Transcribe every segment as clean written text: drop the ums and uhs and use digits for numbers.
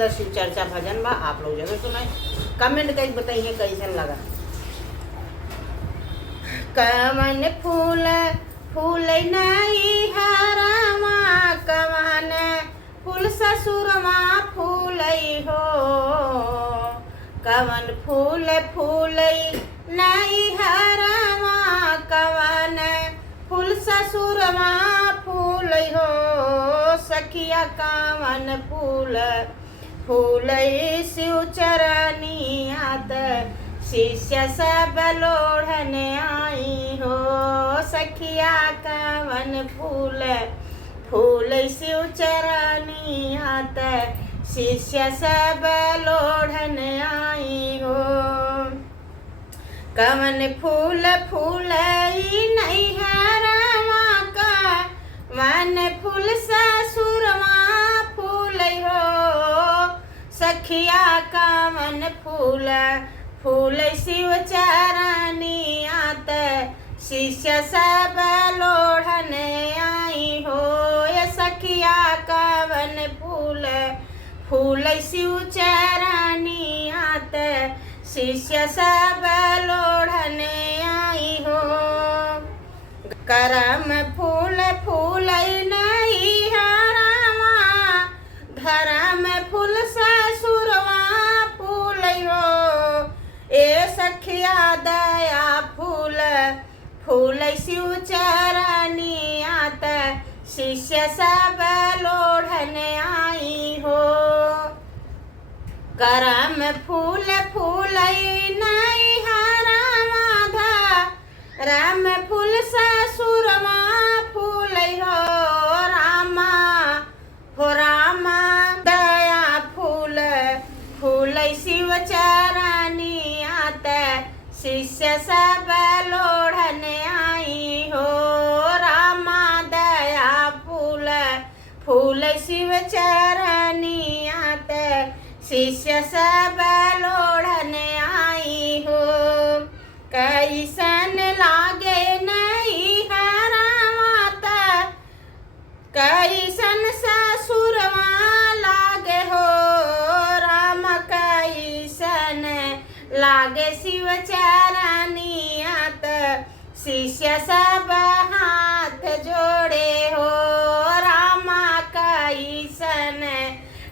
सुंदर शिव चर्चा भजन बा, आप लोग जरूर सुनाए, कमेंट करके बताइए कैसन लगा। कवन फूल फूल नहीं हरमा, कवन फूल ससुरमा फूल हो, कवन फूल फूल नहीं हरमा, कवन फूल ससुरमा फूल हो, सखिया कवन फूल फूल शिव चरनियात, शिष्य सब लोढ़न आई हो, सखिया कवन फूल फूल शिव चरनियात, शिष्य सब लोढ़न आई हो, कवन फूल फूल नहीं हरमा, कवन फूल ससुरमा फूल हो, सखिया कवन फूल फूल शिव चरनियात, शिष्य सब लोढ़न आई हो, सखिया कवन फूल फूल शिव चरनियात, शिष्य सब लोढ़न आई हो, करम फूल फूल नहीं हरमा, धर्म फूल ससुरवा फूल हो, ए सखिया दया फूल फूल शिव चरनियात, शिष्य सब लोढ़न आई हो, करम फूल फूल नहीं हरमा, धर्म फूल ससुरमा फूल हो, रामा हो रामा दया फूल फूल शिव चरनियात, शिष्य सब लोढ़न आई हो, रामा दया फूल फूल शिव चरनियात, शिष्य सब लोढ़न आई हो, कैसन लागे नहीं हरमा, कैसन ससुरवा लागे हो, राम कैसन लागे शिव चरनियात, शिष्य सब हाथ जोड़े हो, रामा कैसन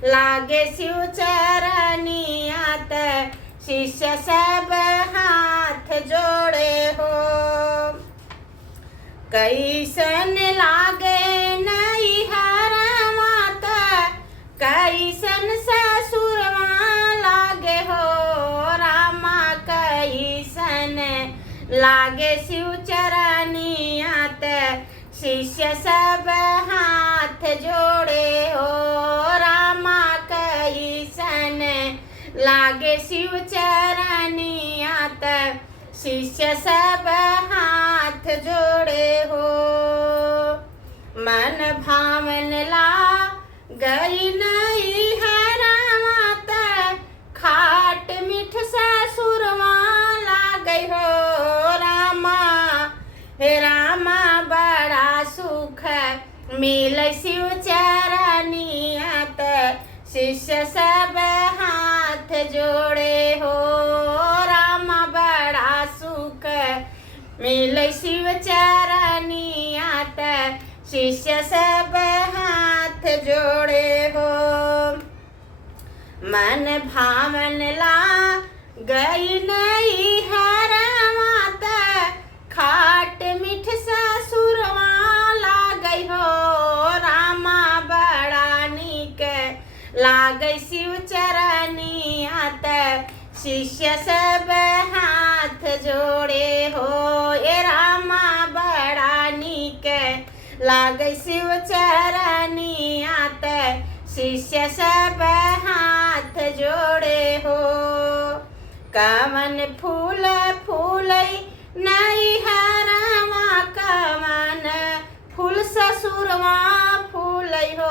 लागे शिव चरनियात, शिष्य सब हाथ जोड़े हो, कैसन लागे नहीं हरमा, कैसन ससुरवा लागे हो, रामा कैसन लागे शिव चरनियात, शिष्य सब हाथ जोड़े हो, रामा कैसन लागे शिव चरनियात, शिष्य सब हाथ जोड़े हो, मन भावन ला गई नहीं हरमा, खाट मीठ ससुरवा लागे हो, रामा हे रामा बड़ा सुख मिल शिव चरनियात, शिष्य सब हाथ जोड़े हो, रामा बड़ा सुख मिल शिव चरनियात, शिष्य सब हाथ जोड़े हो, मन भावन ला गई नहीं हरमा, खाट मीठ ससुरवा लागई हो, रामा बड़ा नीक लागई शिव चरनियात, शिष्य सब हाथ जोड़े हो, ए रामा बड़ा नीक लागई शिव चरनियात, शिष्य सब हाथ जोड़े हो, कवन फूल फूल नहीं हरमा, कवन फूल ससुरवा फूल हो,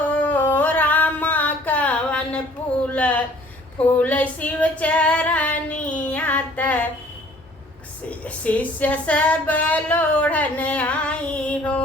रामा कवन फूल फूल शिव चरनियात, शिष्य सब लोढ़न आई हो।